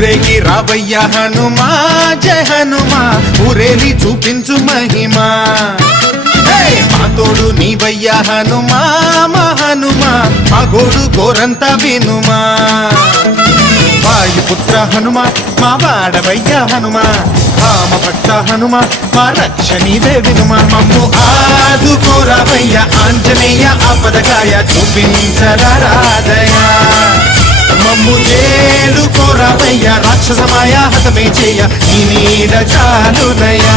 ఊరేగి రావయ్య హనుమా జయ హనుమా ఊరేలి చూపించు మహిమా మా తోడు నీవయ్య హనుమా మా హనుమా మా గోడు గోరంత వినుమా వాయుపుత్ర హనుమా మా వాడవయ్య హనుమా రామ భక్త హనుమా మా రక్షణీదే వినుమా మమ్ము ఆదుకోరావయ్య ఆంజనేయ ఆపదకాయ చూపించరాదయా మమ్ము చేలుకోరావయ్య రాక్షసమాయ హతమే చేయ నీ నీడ చాలునయా